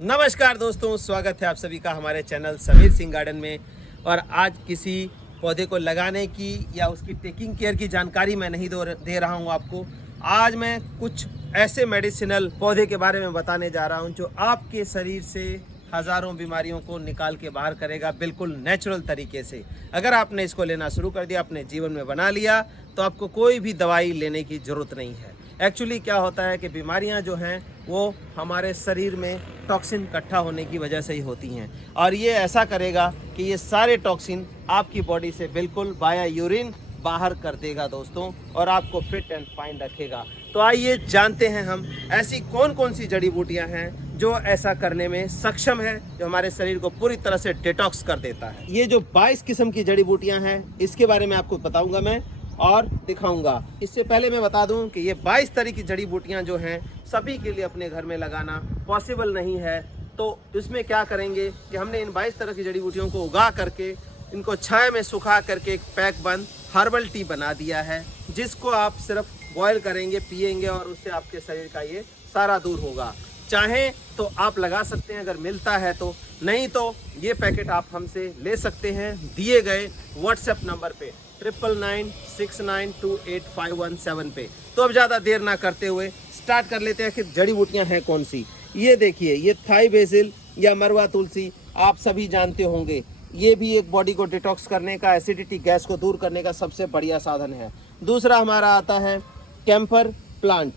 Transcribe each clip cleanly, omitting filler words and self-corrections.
नमस्कार दोस्तों, स्वागत है आप सभी का हमारे चैनल समीर सिंह गार्डन में। और आज किसी पौधे को लगाने की या उसकी टेकिंग केयर की जानकारी मैं नहीं दे रहा हूं आपको। आज मैं कुछ ऐसे मेडिसिनल पौधे के बारे में बताने जा रहा हूं जो आपके शरीर से हज़ारों बीमारियों को निकाल के बाहर करेगा, बिल्कुल नेचुरल तरीके से। अगर आपने इसको लेना शुरू कर दिया, अपने जीवन में बना लिया, तो आपको कोई भी दवाई लेने की ज़रूरत नहीं है। एक्चुअली क्या होता है कि बीमारियां जो हैं वो हमारे शरीर में टॉक्सिन इकट्ठा होने की वजह से ही होती हैं, और ये ऐसा करेगा कि ये सारे टॉक्सिन आपकी बॉडी से बिल्कुल बाया यूरिन बाहर कर देगा दोस्तों, और आपको फिट एंड फाइन रखेगा। तो आइए जानते हैं हम ऐसी कौन कौन सी जड़ी बूटियां हैं जो ऐसा करने में सक्षम है, जो हमारे शरीर को पूरी तरह से डिटॉक्स कर देता है। ये जो 22 किस्म की जड़ी बूटियां हैं, इसके बारे में आपको बताऊंगा मैं और दिखाऊंगा। इससे पहले मैं बता दूं कि ये 22 तरह की जड़ी बूटियां जो हैं सभी के लिए अपने घर में लगाना पॉसिबल नहीं है। तो इसमें क्या करेंगे कि हमने इन 22 तरह की जड़ी बूटियों को उगा करके इनको छाया में सुखा करके एक पैक बंद हर्बल टी बना दिया है, जिसको आप सिर्फ बॉयल करेंगे, पिएंगे, और उससे आपके शरीर का ये सारा दूर होगा। चाहें तो आप लगा सकते हैं अगर मिलता है तो, नहीं तो ये पैकेट आप हमसे ले सकते हैं दिए गए व्हाट्सएप नंबर पे 9996928517 पे। तो अब ज़्यादा देर ना करते हुए स्टार्ट कर लेते हैं कि जड़ी बूटियां हैं कौन सी। ये देखिए, ये थाई बेसिल या मरवा तुलसी आप सभी जानते होंगे। ये भी एक बॉडी को डिटॉक्स करने का, एसिडिटी गैस को दूर करने का सबसे बढ़िया साधन है। दूसरा हमारा आता है कैम्फर प्लांट।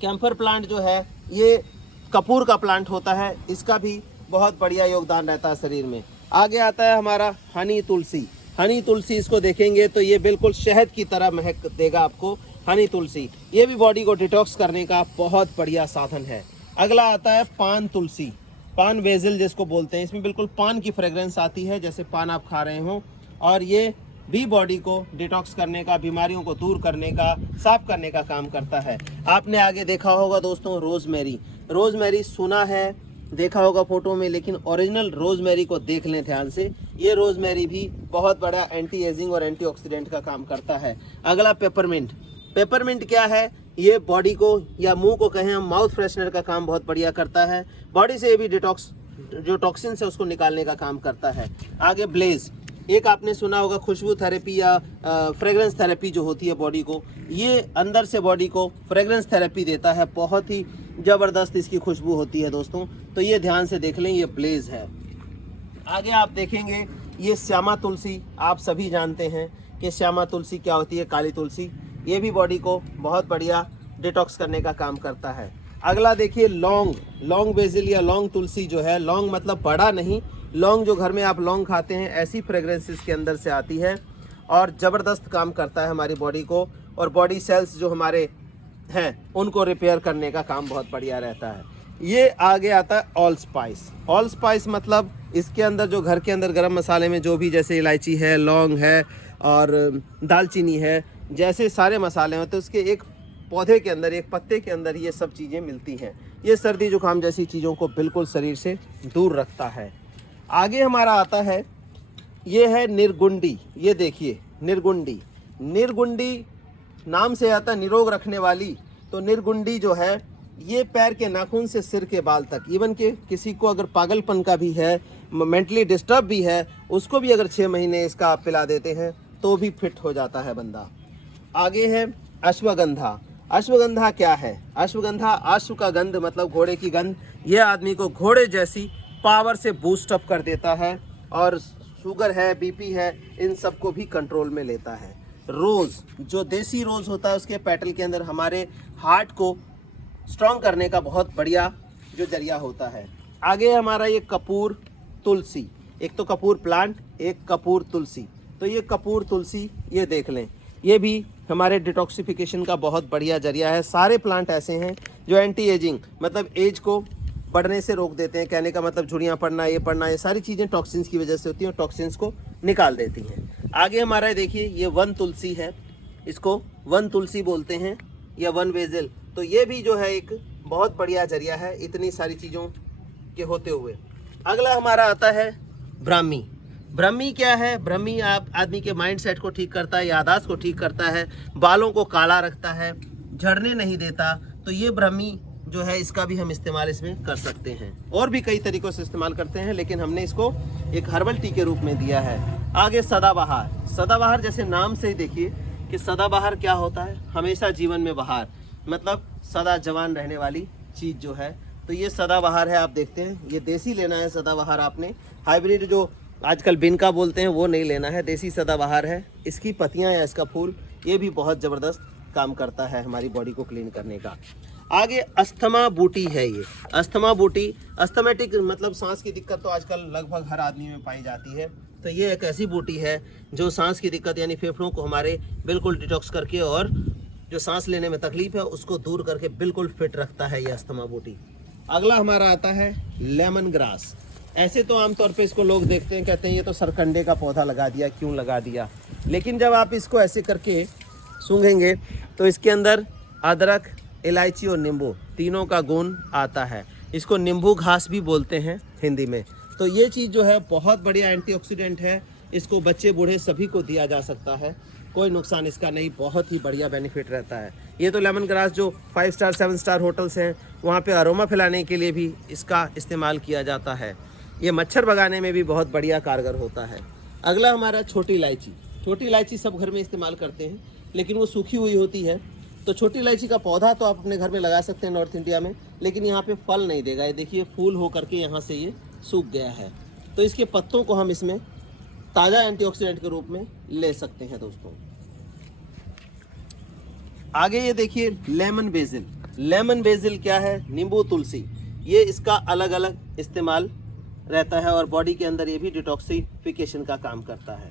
कैम्फर प्लांट जो है ये कपूर का प्लांट होता है, इसका भी बहुत बढ़िया योगदान रहता है शरीर में। आगे आता है हमारा हनी तुलसी। हनी तुलसी, इसको देखेंगे तो ये बिल्कुल शहद की तरह महक देगा आपको। हनी तुलसी ये भी बॉडी को डिटॉक्स करने का बहुत बढ़िया साधन है। अगला आता है पान तुलसी, पान बेसिल जिसको बोलते हैं। इसमें बिल्कुल पान की फ्रेग्रेंस आती है, जैसे पान आप खा रहे हो, और ये भी बॉडी को डिटॉक्स करने का, बीमारियों को दूर करने का, साफ करने का काम करता है। आपने आगे देखा होगा दोस्तों रोजमेरी। रोजमेरी सुना है, देखा होगा फोटो में, लेकिन ओरिजिनल रोजमेरी को देख लें ध्यान से। ये रोजमेरी भी बहुत बड़ा एंटी एजिंग और एंटीऑक्सीडेंट का काम करता है। अगला पेपरमिंट। पेपरमिंट क्या है? ये बॉडी को या मुंह को कहें हम, माउथ फ्रेशनर का काम बहुत बढ़िया करता है। बॉडी से ये भी डिटॉक्स, जो टॉक्सिन है उसको निकालने का काम करता है। आगे ब्लेज, एक आपने सुना होगा खुशबू थेरेपी या फ्रेग्रेंस थेरेपी जो होती है बॉडी को, ये अंदर से बॉडी को फ्रेग्रेंस थेरेपी देता है। बहुत ही ज़बरदस्त इसकी खुशबू होती है दोस्तों, तो ये ध्यान से देख लें, ये ब्लेज है। आगे आप देखेंगे ये श्यामा तुलसी। आप सभी जानते हैं कि श्यामा तुलसी क्या होती है, काली तुलसी। ये भी बॉडी को बहुत बढ़िया डिटॉक्स करने का काम करता है। अगला देखिए लौंग। लौंग बेसिल या लौंग तुलसी जो है, लौंग मतलब बड़ा नहीं, लौंग जो घर में आप लौंग खाते हैं, ऐसी फ्रेग्रेंस इसके अंदर से आती है और ज़बरदस्त काम करता है हमारी बॉडी को, और बॉडी सेल्स जो हमारे हैं उनको रिपेयर करने का काम बहुत बढ़िया रहता है। ये आगे आता है ऑल स्पाइस। ऑल स्पाइस मतलब इसके अंदर जो घर के अंदर गरम मसाले में जो भी, जैसे इलायची है, लौंग है और दालचीनी है, जैसे सारे मसाले होते हैं, उसके एक पौधे के अंदर, एक पत्ते के अंदर ये सब चीज़ें मिलती हैं। ये सर्दी जुकाम जैसी चीज़ों को बिल्कुल शरीर से दूर रखता है। आगे हमारा आता है, ये है निर्गुंडी। ये देखिए निर्गुंडी। निर्गुंडी नाम से आता है निरोग रखने वाली। तो निर्गुंडी जो है ये पैर के नाखून से सिर के बाल तक, इवन के किसी को अगर पागलपन का भी है, मेंटली डिस्टर्ब भी है, उसको भी अगर 6 महीने इसका आप पिला देते हैं तो भी फिट हो जाता है बंदा। आगे है अश्वगंधा। अश्वगंधा क्या है? अश्वगंधा, अश्व का गंध मतलब घोड़े की गंध। ये आदमी को घोड़े जैसी पावर से बूस्ट अप कर देता है, और शुगर है, बीपी है, इन सबको भी कंट्रोल में लेता है। रोज़, जो देसी रोज़ होता है, उसके पेटल के अंदर हमारे हार्ट को स्ट्रॉन्ग करने का बहुत बढ़िया जो जरिया होता है। आगे हमारा ये कपूर तुलसी। एक तो कपूर प्लांट, एक कपूर तुलसी। तो ये कपूर तुलसी, ये देख लें, ये भी हमारे डिटॉक्सिफिकेशन का बहुत बढ़िया जरिया है। सारे प्लांट ऐसे हैं जो एंटी एजिंग मतलब एज को बढ़ने से रोक देते हैं। कहने का मतलब झुर्रियाँ पड़ना, ये सारी चीज़ें टॉक्सिन्स की वजह से होती हैं और टॉक्सिन्स को निकाल देती हैं। आगे हमारा देखिए ये वन तुलसी है, इसको वन तुलसी बोलते हैं या वन बेसिल। तो ये भी जो है एक बहुत बढ़िया जरिया है इतनी सारी चीज़ों के होते हुए। अगला हमारा आता है ब्राह्मी। ब्रह्मी क्या है? ब्रह्मी आप आदमी के माइंड सेट को ठीक करता है, याददाश्त को ठीक करता है, बालों को काला रखता है, झड़ने नहीं देता। तो ये ब्रह्मी जो है इसका भी हम इस्तेमाल इसमें कर सकते हैं। और भी कई तरीक़ों से इस्तेमाल करते हैं, लेकिन हमने इसको एक हर्बल टी के रूप में दिया है। आगे सदाबहार। सदाबहार जैसे नाम से ही देखिए कि सदाबहार क्या होता है, हमेशा जीवन में बहार, मतलब सदा जवान रहने वाली चीज़ जो है। तो ये सदाबहार है, आप देखते हैं, ये देसी लेना है सदाबहार आपने। हाइब्रिड जो आजकल बिनका बोलते हैं वो नहीं लेना है, देसी सदाबहार है। इसकी पत्तियाँ या इसका फूल ये भी बहुत ज़बरदस्त काम करता है हमारी बॉडी को क्लीन करने का। आगे अस्थमा बूटी है। ये अस्थमा बूटी, अस्थमेटिक मतलब सांस की दिक्कत तो आजकल लगभग हर आदमी में पाई जाती है। तो ये एक ऐसी बूटी है जो सांस की दिक्कत यानी फेफड़ों को हमारे बिल्कुल डिटॉक्स करके और जो सांस लेने में तकलीफ है उसको दूर करके बिल्कुल फिट रखता है ये अस्थमा बूटी। अगला हमारा आता है लेमन ग्रास। ऐसे तो आमतौर पे इसको लोग देखते हैं, कहते हैं ये तो सरकंडे का पौधा लगा दिया, क्यों लगा दिया। लेकिन जब आप इसको ऐसे करके सूंघेंगे तो इसके अंदर अदरक, इलायची और नींबू तीनों का गुण आता है। इसको नींबू घास भी बोलते हैं हिंदी में। तो ये चीज़ जो है बहुत बढ़िया एंटीऑक्सीडेंट है। इसको बच्चे बूढ़े सभी को दिया जा सकता है, कोई नुकसान इसका नहीं, बहुत ही बढ़िया बेनिफिट रहता है। ये तो लेमन ग्रास जो 5 स्टार 7 स्टार होटल्स हैं वहाँ पे अरोमा फैलाने के लिए भी इसका इस्तेमाल किया जाता है। ये मच्छर भगाने में भी बहुत बढ़िया कारगर होता है। अगला हमारा छोटी इलायची। छोटी इलायची सब घर में इस्तेमाल करते हैं, लेकिन वो सूखी हुई होती है। तो छोटी इलायची का पौधा तो आप अपने घर में लगा सकते हैं नॉर्थ इंडिया में, लेकिन यहाँ पे फल नहीं देगा। ये देखिए फूल हो करके यहाँ से ये सूख गया है। तो इसके पत्तों को हम इसमें ताज़ा एंटीऑक्सीडेंट के रूप में ले सकते हैं दोस्तों। आगे ये देखिए लेमन बेसिल। लेमन बेसिल क्या है? नींबू तुलसी। ये इसका अलग अलग इस्तेमाल रहता है और बॉडी के अंदर ये भी डिटॉक्सिफिकेशन का काम करता है।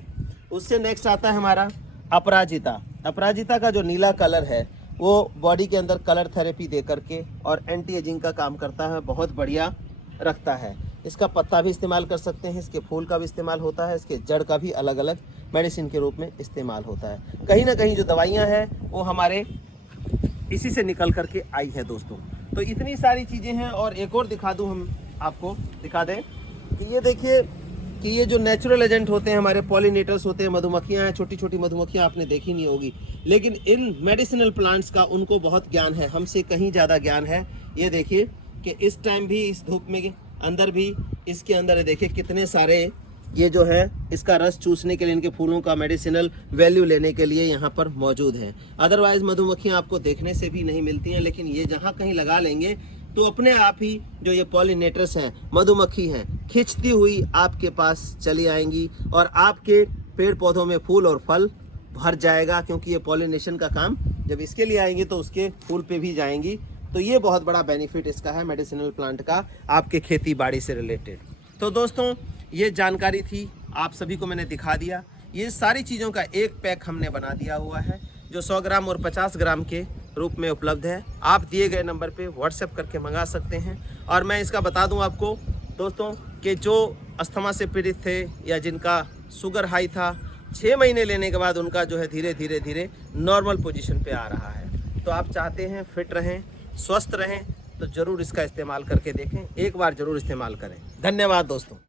उससे नेक्स्ट आता है हमारा अपराजिता। अपराजिता का जो नीला कलर है वो बॉडी के अंदर कलर थेरेपी दे करके और एंटी एजिंग का काम करता है, बहुत बढ़िया रखता है। इसका पत्ता भी इस्तेमाल कर सकते हैं, इसके फूल का भी इस्तेमाल होता है, इसके जड़ का भी अलग अलग मेडिसिन के रूप में इस्तेमाल होता है। कहीं ना कहीं जो दवाइयाँ हैं वो हमारे इसी से निकल करके आई है दोस्तों। तो इतनी सारी चीज़ें हैं। और एक और दिखा दूँ, हम आपको दिखा दें कि ये देखिए कि ये जो नेचुरल एजेंट होते हैं हमारे, पॉलिनेटर्स होते हैं, मधुमक्खियाँ हैं, छोटी छोटी मधुमक्खियाँ आपने देखी नहीं होगी, लेकिन इन मेडिसिनल प्लांट्स का उनको बहुत ज्ञान है, हमसे कहीं ज़्यादा ज्ञान है। ये देखिए कि इस टाइम भी इस धूप में अंदर भी इसके अंदर देखिए कितने सारे ये जो है इसका रस चूसने के लिए, इनके फूलों का मेडिसिनल वैल्यू लेने के लिए यहाँ पर मौजूद हैं। अदरवाइज मधुमक्खियाँ आपको देखने से भी नहीं मिलती हैं, लेकिन ये जहाँ कहीं लगा लेंगे तो अपने आप ही जो ये पॉलिनेटर्स हैं, मधुमक्खी हैं, खिंचती हुई आपके पास चली आएंगी और आपके पेड़ पौधों में फूल और फल भर जाएगा, क्योंकि ये पॉलिनेशन का काम जब इसके लिए आएंगी तो उसके फूल पे भी जाएंगी। तो ये बहुत बड़ा बेनिफिट इसका है मेडिसिनल प्लांट का आपके खेती बाड़ी से रिलेटेड। तो दोस्तों ये जानकारी थी, आप सभी को मैंने दिखा दिया। ये सारी चीज़ों का एक पैक हमने बना दिया हुआ है जो 100 ग्राम और 50 ग्राम के रूप में उपलब्ध है। आप दिए गए नंबर पे व्हाट्सएप करके मंगा सकते हैं। और मैं इसका बता दूं आपको दोस्तों कि जो अस्थमा से पीड़ित थे या जिनका शुगर हाई था, 6 महीने लेने के बाद उनका जो है धीरे धीरे नॉर्मल पोजीशन पे आ रहा है। तो आप चाहते हैं फिट रहें, स्वस्थ रहें, तो ज़रूर इसका इस्तेमाल करके देखें, एक बार ज़रूर इस्तेमाल करें। धन्यवाद दोस्तों।